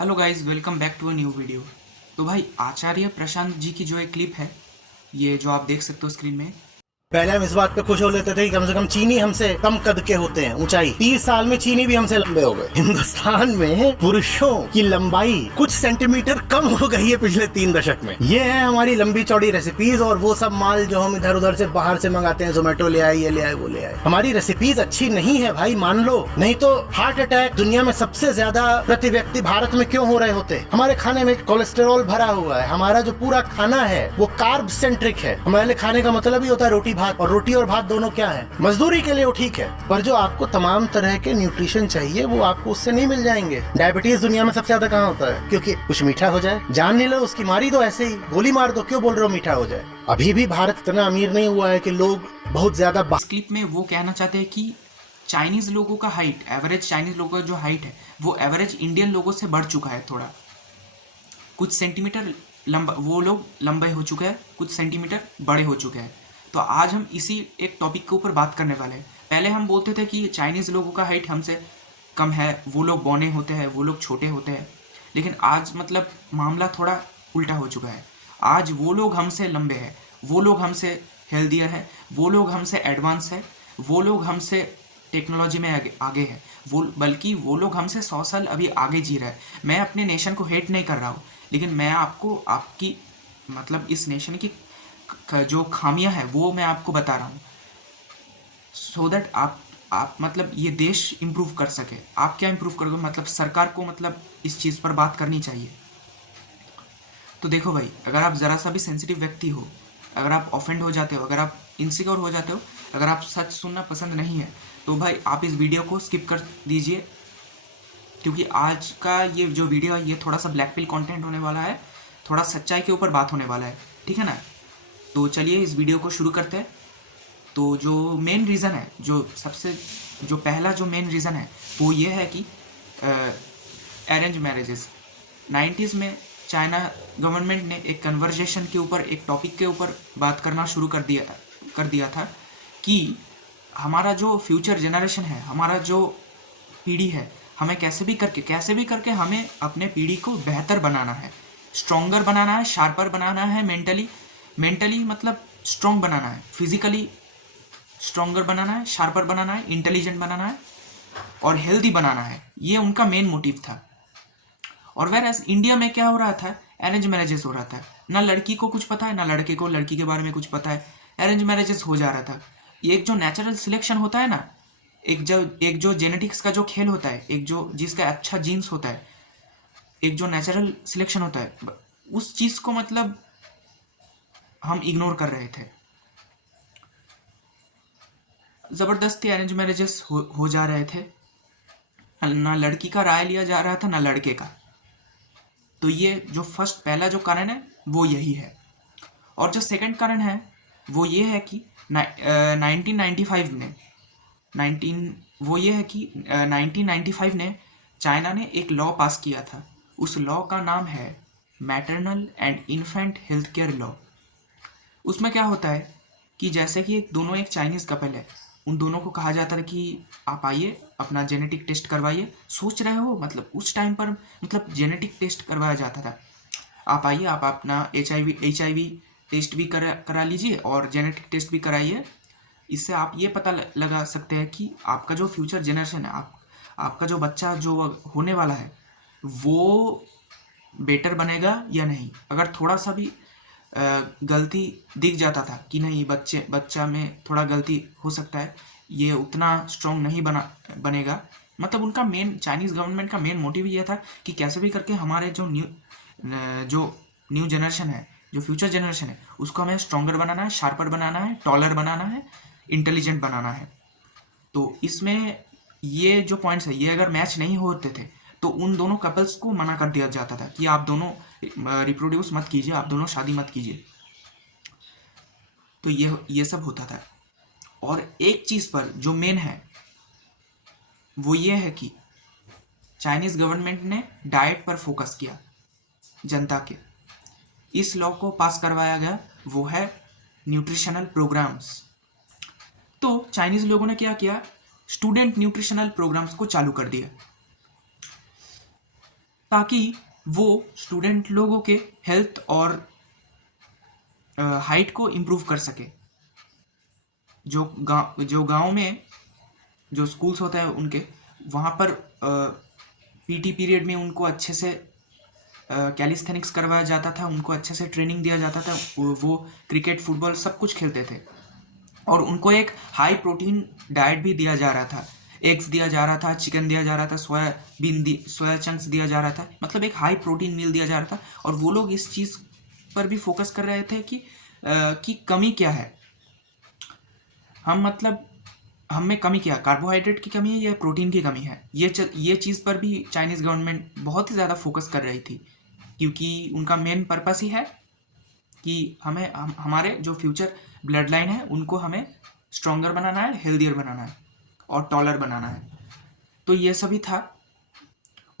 Hello guys, welcome back to a new video. तो भाई आचार्य प्रशांत जी की जो एक क्लिप है, ये जो आप देख सकते हो स्क्रीन में। पहले हम इस बात पे खुश हो लेते थे कि कम से कम चीनी हमसे कम कद के होते हैं, ऊंचाई 30 साल में चीनी भी हमसे लंबे हो गए। हिंदुस्तान में पुरुषों की लंबाई कुछ सेंटीमीटर कम हो गई है पिछले 3 दशक में। ये है हमारी लंबी चौड़ी रेसिपीज और वो सब माल जो हम इधर उधर से बाहर से मंगाते हैं, जोमेटो ले आए, ये ले आए, वो ले आए। हमारी रेसिपीज अच्छी नहीं है भाई, मान लो, नहीं तो हार्ट अटैक दुनिया में सबसे ज्यादा प्रति व्यक्ति भारत में क्यों हो रहे होते। हमारे खाने में कोलेस्टेरॉल भरा हुआ है, हमारा जो पूरा खाना है वो कार्ब सेंट्रिक है। हमारे खाने का मतलब ही होता है रोटी भात, और रोटी और भात दोनों क्या है, मजदूरी के लिए वो ठीक है, पर जो आपको तमाम तरह के न्यूट्रिशन चाहिए वो आपको उससे नहीं मिल जाएंगे। डायबिटीज दुनिया में सबसे ज्यादा कहाँ होता है, क्योंकि कुछ मीठा हो जाए, जान नहीं लो उसकी मारी दो, ऐसे ही गोली मार दो, क्यों बोल रहे हो मीठा हो जाए। अभी भी भारत इतना अमीर नहीं हुआ है कि लोग बहुत ज्यादा इस क्लिप में वो कहना चाहते हैं कि चाइनीज लोगों का हाइट, एवरेज चाइनीज लोगों का जो हाइट है वो एवरेज इंडियन लोगों से बढ़ चुका है। थोड़ा कुछ सेंटीमीटर लंबा वो लोग लंबे हो चुके हैं, कुछ सेंटीमीटर बड़े हो चुके हैं। तो आज हम इसी एक टॉपिक के ऊपर बात करने वाले हैं। पहले हम बोलते थे कि चाइनीज़ लोगों का हाइट हमसे कम है, वो लोग बौने होते हैं, वो लोग छोटे होते हैं। लेकिन आज मतलब मामला थोड़ा उल्टा हो चुका है। आज वो लोग हमसे लंबे हैं, वो लोग हमसे हेल्दियर है, वो लोग हमसे एडवांस है, वो लोग हमसे टेक्नोलॉजी में आगे है, वो बल्कि वो लोग हमसे 100 साल अभी आगे जी रहा है। मैं अपने नेशन को हेट नहीं कर रहा हूँ, लेकिन मैं आपको आपकी मतलब इस नेशन की जो खामियां हैं वो मैं आपको बता रहा हूँ, सो दैट आप मतलब ये देश इम्प्रूव कर सके। आप क्या इम्प्रूव करोगे, मतलब सरकार को मतलब इस चीज़ पर बात करनी चाहिए। तो देखो भाई, अगर आप ज़रा सा भी सेंसिटिव व्यक्ति हो, अगर आप ऑफेंड हो जाते हो, अगर आप इनसिक्योर हो जाते हो, अगर आप सच सुनना पसंद नहीं है, तो भाई आप इस वीडियो को स्किप कर दीजिए, क्योंकि आज का ये जो वीडियो है ये थोड़ा सा ब्लैक पिल कंटेंट होने वाला है, थोड़ा सच्चाई के ऊपर बात होने वाला है, ठीक है ना। तो चलिए इस वीडियो को शुरू करते हैं। तो जो मेन रीज़न है, जो पहला जो मेन रीज़न है वो ये है कि अरेंज मैरिजेस। 90s में चाइना गवर्नमेंट ने एक कन्वर्जेशन के ऊपर, एक टॉपिक के ऊपर बात करना शुरू कर दिया था कि हमारा जो फ्यूचर जनरेशन है, हमारा जो पीढ़ी है, हमें कैसे भी करके हमें अपने पीढ़ी को बेहतर बनाना है, स्ट्रोंगर बनाना है, शार्पर बनाना है, मेंटली मतलब स्ट्रोंग बनाना है, फिजिकली स्ट्रोंगर बनाना है, शार्पर बनाना है, इंटेलिजेंट बनाना है और हेल्दी बनाना है। ये उनका मेन मोटिव था। और वेरएस इंडिया में क्या हो रहा था, अरेंज मैरिजेस हो रहा था। ना लड़की को कुछ पता है, ना लड़के को लड़की के बारे में कुछ पता है, अरेंज मैरिजेस हो जा रहा था। ये एक जो नेचुरल सिलेक्शन होता है ना, एक जो जेनेटिक्स का जो खेल होता है, एक जो जिसका अच्छा जीन्स होता है, एक जो नेचुरल सिलेक्शन होता है, उस चीज़ को मतलब हम इग्नोर कर रहे थे। ज़बरदस्ती अरेंज मैरिजेस हो जा रहे थे। ना लड़की का राय लिया जा रहा था, ना लड़के का। तो ये जो पहला जो कारण है वो यही है। और जो सेकंड कारण है वो ये है कि 1995 में 19 वो ये है कि 1995 ने चाइना ने एक लॉ पास किया था। उस लॉ का नाम है maternal and infant health care law. उसमें क्या होता है कि जैसे कि एक चाइनीज़ कपल है, उन दोनों को कहा जाता है कि आप आइए, अपना जेनेटिक टेस्ट करवाइए। सोच रहे हो, मतलब उस टाइम पर मतलब जेनेटिक टेस्ट करवाया जाता था। आप आइए, आप अपना एच आई वी टेस्ट भी करा लीजिए और जेनेटिक टेस्ट भी कराइए। इससे आप ये पता लगा सकते हैं कि आपका जो फ्यूचर जनरेशन है, आपका जो बच्चा जो होने वाला है वो बेटर बनेगा या नहीं। अगर थोड़ा सा भी गलती दिख जाता था कि नहीं, बच्चा में थोड़ा गलती हो सकता है, ये उतना स्ट्रांग नहीं बनेगा। मतलब उनका मेन, चाइनीज़ गवर्नमेंट का मेन मोटिव ये था कि कैसे भी करके हमारे जो न्यू जनरेशन है, जो फ्यूचर जनरेशन है, उसको हमें स्ट्रॉन्गर बनाना है, शार्पर बनाना है, टॉलर बनाना है, इंटेलिजेंट बनाना है। तो इसमें ये जो पॉइंट्स है, ये अगर मैच नहीं होते थे तो उन दोनों कपल्स को मना कर दिया जाता था कि आप दोनों रिप्रोड्यूस मत कीजिए, आप दोनों शादी मत कीजिए। तो ये सब होता था। और एक चीज़ पर जो मेन है वो ये है कि चाइनीज़ गवर्नमेंट ने डाइट पर फोकस किया जनता के। इस लॉ को पास करवाया गया, वो है न्यूट्रिशनल प्रोग्राम्स। तो चाइनीज़ लोगों ने क्या किया, स्टूडेंट न्यूट्रिशनल प्रोग्राम्स को चालू कर दिया। ताकि वो स्टूडेंट लोगों के हेल्थ और हाइट को इम्प्रूव कर सके। जो गांव में जो स्कूल्स होता है उनके वहाँ पर पीटी पीरियड में उनको अच्छे से कैलिस्थेनिक्स करवाया जाता था, उनको अच्छे से ट्रेनिंग दिया जाता था, वो क्रिकेट फुटबॉल सब कुछ खेलते थे और उनको एक हाई प्रोटीन डाइट भी दिया जा रहा था। एग्स दिया जा रहा था, चिकन दिया जा रहा था, सोया चंक्स दिया जा रहा था, मतलब एक हाई प्रोटीन मील दिया जा रहा था। और वो लोग इस चीज़ पर भी फोकस कर रहे थे कि कमी क्या है, हम में कमी क्या, कार्बोहाइड्रेट की कमी है या प्रोटीन की कमी है। ये चीज़ पर भी चाइनीज़ गवर्नमेंट बहुत ही ज़्यादा फोकस कर रही थी, क्योंकि उनका मेन पर्पस ही है कि हमारे जो फ्यूचर ब्लड लाइन है उनको हमें स्ट्रॉन्गर बनाना है, हेल्दियर बनाना है और टॉलर बनाना है। तो ये सभी था।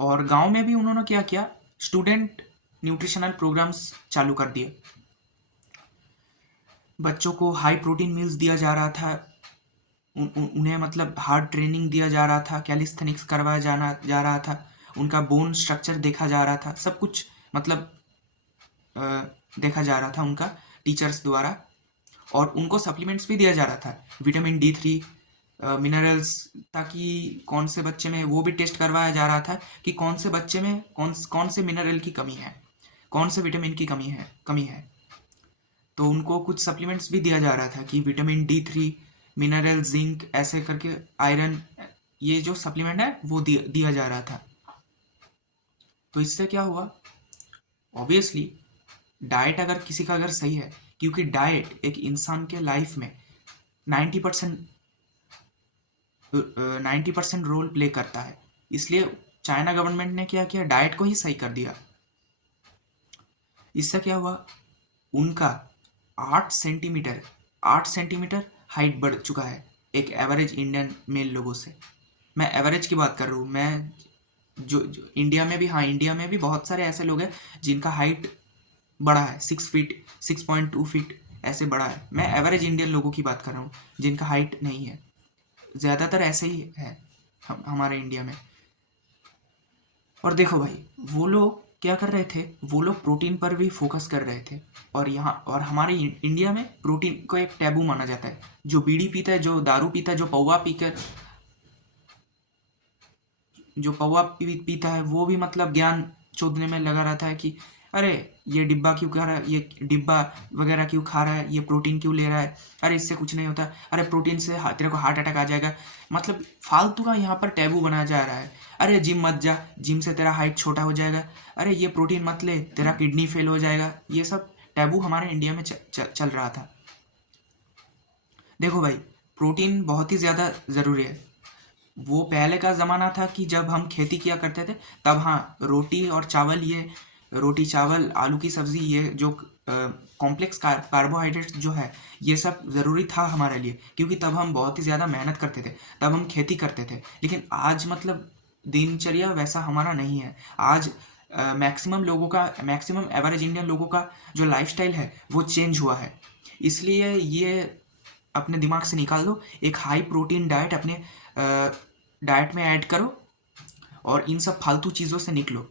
और गांव में भी उन्होंने क्या किया, स्टूडेंट न्यूट्रिशनल प्रोग्राम्स चालू कर दिए। बच्चों को हाई प्रोटीन मील्स दिया जा रहा था, उन्हें मतलब हार्ड ट्रेनिंग दिया जा रहा था, कैलिस्थेनिक्स करवाया जा रहा था, उनका बोन स्ट्रक्चर देखा जा रहा था, सब कुछ मतलब देखा जा रहा था उनका टीचर्स द्वारा। और उनको सप्लीमेंट्स भी दिया जा रहा था, विटामिन D3, मिनरल्स, ताकि कौन से बच्चे में वो भी टेस्ट करवाया जा रहा था कि कौन से बच्चे में कौन से मिनरल की कमी है, कौन से विटामिन की कमी है। तो उनको कुछ सप्लीमेंट्स भी दिया जा रहा था कि विटामिन D3, मिनरल, जिंक, ऐसे करके आयरन, ये जो सप्लीमेंट है वो दिया जा रहा था। तो इससे क्या हुआ, ऑब्वियसली डाइट अगर किसी का अगर सही है, क्योंकि डाइट एक इंसान के लाइफ में 90% रोल प्ले करता है, इसलिए चाइना गवर्नमेंट ने क्या किया, डाइट को ही सही कर दिया। इससे क्या हुआ, उनका 8 सेंटीमीटर हाइट बढ़ चुका है एक एवरेज इंडियन मेल लोगों से। मैं एवरेज की बात कर रहा हूँ, मैं जो इंडिया में भी, हाँ इंडिया में भी बहुत सारे ऐसे लोग हैं जिनका हाइट बड़ा है, 6 फीट, 6.2 फीट ऐसे बड़ा है। मैं एवरेज इंडियन लोगों की बात कर रहा हूँ जिनका हाइट नहीं है, ज़्यादातर ऐसे ही है हमारे इंडिया में। और देखो भाई, वो लोग क्या कर रहे थे, वो लोग प्रोटीन पर भी फोकस कर रहे थे। और हमारे इंडिया में प्रोटीन को एक टैबू माना जाता है। जो बीड़ी पीता है, जो दारू पीता है, जो पौवा पीता है, वो भी मतलब ज्ञान चोदने में लगा रहता है कि अरे ये डिब्बा क्यों खा रहा है, ये डिब्बा वगैरह क्यों खा रहा है, ये प्रोटीन क्यों ले रहा है, अरे इससे कुछ नहीं होता, अरे प्रोटीन से तेरे को हार्ट अटैक आ जाएगा। मतलब फालतू का यहाँ पर टैबू बनाया जा रहा है। अरे जिम मत जा, जिम से तेरा हाइट छोटा हो जाएगा, अरे ये प्रोटीन मत ले, तेरा किडनी फेल हो जाएगा। ये सब टैबू हमारे इंडिया में चल रहा था। देखो भाई, प्रोटीन बहुत ही ज़्यादा ज़रूरी है। वो पहले का ज़माना था कि जब हम खेती किया करते थे, तब हाँ रोटी और चावल, ये रोटी चावल आलू की सब्ज़ी, ये जो कॉम्प्लेक्स कार्बोहाइड्रेट जो है, ये सब ज़रूरी था हमारे लिए, क्योंकि तब हम बहुत ही ज़्यादा मेहनत करते थे, तब हम खेती करते थे। लेकिन आज मतलब दिनचर्या वैसा हमारा नहीं है। आज मैक्सिमम एवरेज इंडियन लोगों का जो लाइफस्टाइल है वो चेंज हुआ है। इसलिए ये अपने दिमाग से निकाल दो, एक हाई प्रोटीन डाइट अपने डाइट में ऐड करो और इन सब फालतू चीज़ों से निकलो।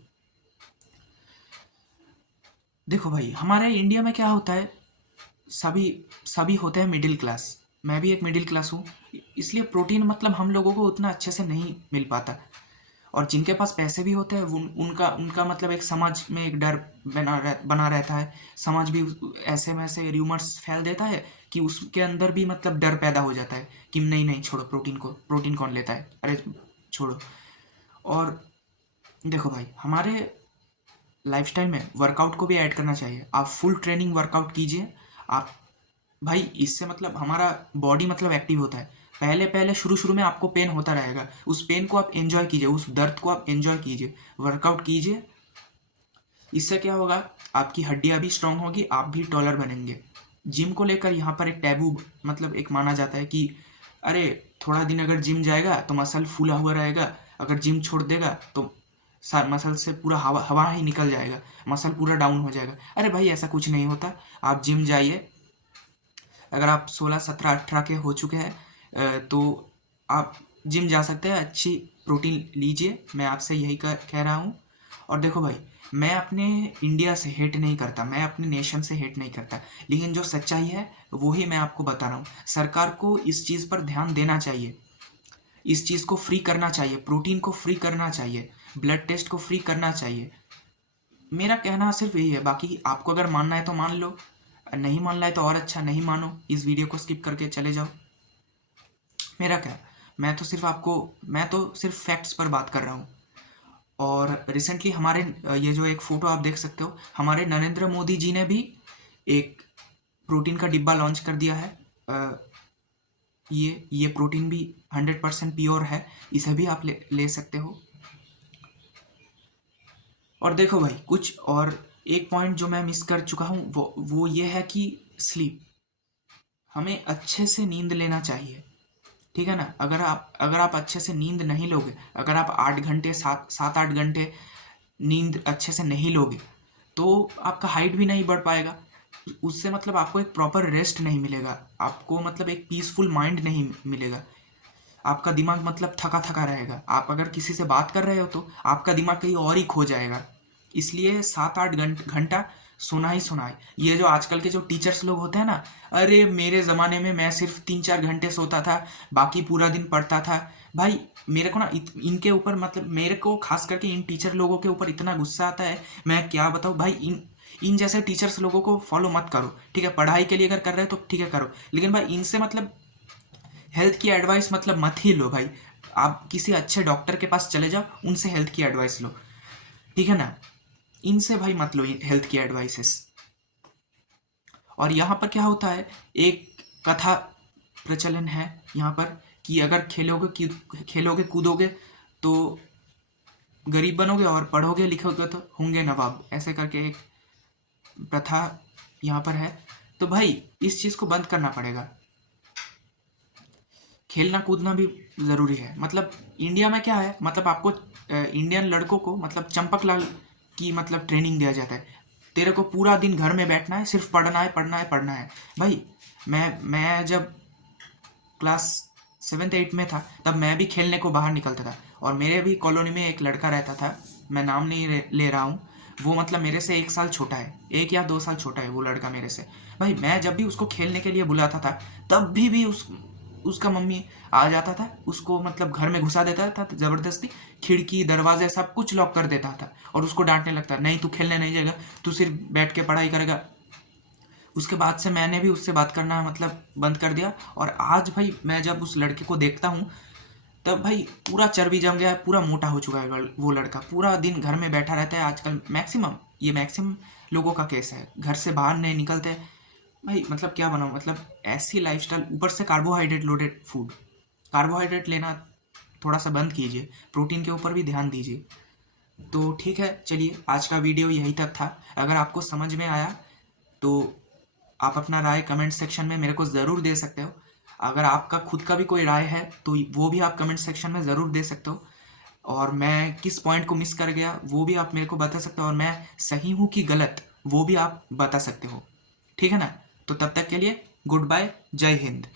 देखो भाई, हमारे इंडिया में क्या होता है, सभी होते हैं मिडिल क्लास, मैं भी एक मिडिल क्लास हूँ, इसलिए प्रोटीन मतलब हम लोगों को उतना अच्छे से नहीं मिल पाता। और जिनके पास पैसे भी होते हैं उनका मतलब एक समाज में एक डर बना रहता है। समाज भी ऐसे में ऐसे र्यूमर्स फैल देता है कि उसके अंदर भी मतलब डर पैदा हो जाता है कि नहीं छोड़ो, प्रोटीन कौन लेता है, अरे छोड़ो। और देखो भाई, हमारे लाइफस्टाइल में वर्कआउट को भी ऐड करना चाहिए। आप फुल ट्रेनिंग वर्कआउट कीजिए आप भाई, इससे मतलब हमारा बॉडी मतलब एक्टिव होता है। पहले शुरू में आपको पेन होता रहेगा, उस पेन को आप एंजॉय कीजिए, उस दर्द को आप एंजॉय कीजिए, वर्कआउट कीजिए। इससे क्या होगा, आपकी हड्डियाँ भी स्ट्रांग होगी, आप भी टॉलर बनेंगे। जिम को लेकर यहाँ पर एक टैबू मतलब एक माना जाता है कि अरे थोड़ा दिन अगर जिम जाएगा तो मसल फूला हुआ रहेगा, अगर जिम छोड़ देगा तो मसल से पूरा हवा ही निकल जाएगा, मसल पूरा डाउन हो जाएगा। अरे भाई ऐसा कुछ नहीं होता, आप जिम जाइए। अगर आप 16, 17, 18 के हो चुके हैं तो आप जिम जा सकते हैं, अच्छी प्रोटीन लीजिए, मैं आपसे यही कह रहा हूँ। और देखो भाई, मैं अपने इंडिया से हेट नहीं करता, मैं अपने नेशन से हेट नहीं करता, लेकिन जो सच्चाई है वो ही मैं आपको बता रहा हूँ। सरकार को इस चीज़ पर ध्यान देना चाहिए, इस चीज़ को फ्री करना चाहिए, प्रोटीन को फ्री करना चाहिए, ब्लड टेस्ट को फ्री करना चाहिए। मेरा कहना सिर्फ यही है, बाकी आपको अगर मानना है तो मान लो, नहीं मानना है तो और अच्छा, नहीं मानो, इस वीडियो को स्किप करके चले जाओ। मेरा क्या, मैं तो सिर्फ फैक्ट्स पर बात कर रहा हूँ। और रिसेंटली हमारे ये जो एक फ़ोटो आप देख सकते हो, हमारे नरेंद्र मोदी जी ने भी एक प्रोटीन का डिब्बा लॉन्च कर दिया है। ये प्रोटीन भी 100% प्योर है, इसे भी आप ले सकते हो। और देखो भाई, कुछ और एक पॉइंट जो मैं मिस कर चुका हूँ वो ये है कि स्लीप, हमें अच्छे से नींद लेना चाहिए, ठीक है ना। अगर आप अच्छे से नींद नहीं लोगे, अगर आप 8 घंटे 7-8 घंटे नींद अच्छे से नहीं लोगे तो आपका हाइट भी नहीं बढ़ पाएगा। उससे मतलब आपको एक प्रॉपर रेस्ट नहीं मिलेगा, आपको मतलब एक पीसफुल माइंड नहीं मिलेगा, आपका दिमाग मतलब थका थका रहेगा। आप अगर किसी से बात कर रहे हो तो आपका दिमाग कहीं और ही खो जाएगा। इसलिए 7-8 घंटा सोना ही सोना है। ये जो आजकल के जो टीचर्स लोग होते हैं ना, अरे मेरे ज़माने में मैं सिर्फ 3-4 घंटे सोता था, बाकी पूरा दिन पढ़ता था। भाई मेरे को ना इनके ऊपर मतलब मेरे को खास करके इन टीचर लोगों के ऊपर इतना गुस्सा आता है, मैं क्या बताऊँ भाई। इन जैसे टीचर्स लोगों को फॉलो मत करो, ठीक है। पढ़ाई के लिए अगर कर रहे हो तो ठीक है करो, लेकिन भाई इनसे मतलब हेल्थ की एडवाइस मतलब मत ही लो भाई। आप किसी अच्छे डॉक्टर के पास चले जाओ, उनसे हेल्थ की एडवाइस लो, ठीक है ना। इनसे भाई मत लो हेल्थ की एडवाइसेस। और यहाँ पर क्या होता है, एक कथा प्रचलन है यहाँ पर कि अगर खेलोगे कूदोगे तो गरीब बनोगे, और पढ़ोगे लिखोगे तो होंगे नवाब, ऐसे करके एक प्रथा यहाँ पर है। तो भाई इस चीज़ को बंद करना पड़ेगा। खेलना कूदना भी ज़रूरी है। मतलब इंडिया में क्या है, मतलब आपको इंडियन लड़कों को मतलब चंपक लाल की मतलब ट्रेनिंग दिया जाता है। तेरे को पूरा दिन घर में बैठना है, सिर्फ पढ़ना है पढ़ना है पढ़ना है। भाई मैं जब क्लास 7th-8th में था तब मैं भी खेलने को बाहर निकलता था, और मेरे भी कॉलोनी में एक लड़का रहता था, मैं नाम नहीं ले रहा हूँ। वो मतलब मेरे से 1 साल छोटा है, 1 या 2 साल छोटा है वो लड़का मेरे से। भाई मैं जब भी उसको खेलने के लिए बुलाता था तब भी उसका मम्मी आ जाता था, उसको मतलब घर में घुसा देता था ज़बरदस्ती, खिड़की दरवाजे सब कुछ लॉक कर देता था, और उसको डांटने लगता, नहीं तू खेलने नहीं जाएगा, तू सिर्फ बैठ के पढ़ाई करेगा। उसके बाद से मैंने भी उससे बात करना मतलब बंद कर दिया। और आज भाई मैं जब उस लड़के को देखता हूँ तब भाई पूरा चर्बी जम गया है, पूरा मोटा हो चुका है वो लड़का, पूरा दिन घर में बैठा रहता है आजकल। मैक्सिमम लोगों का केस है, घर से बाहर नहीं निकलते। भाई मतलब क्या बनाऊँ, मतलब ऐसी लाइफस्टाइल, ऊपर से कार्बोहाइड्रेट लोडेड फूड, कार्बोहाइड्रेट लेना थोड़ा सा बंद कीजिए, प्रोटीन के ऊपर भी ध्यान दीजिए। तो ठीक है, चलिए आज का वीडियो यहीं तक था। अगर आपको समझ में आया तो आप अपना राय कमेंट सेक्शन में मेरे को ज़रूर दे सकते हो। अगर आपका खुद का भी कोई राय है तो वो भी आप कमेंट सेक्शन में ज़रूर दे सकते हो। और मैं किस पॉइंट को मिस कर गया वो भी आप मेरे को बता सकते हो, और मैं सही हूँ कि गलत वो भी आप बता सकते हो, ठीक है ना। तो तब तक के लिए गुड बाय, जय हिंद।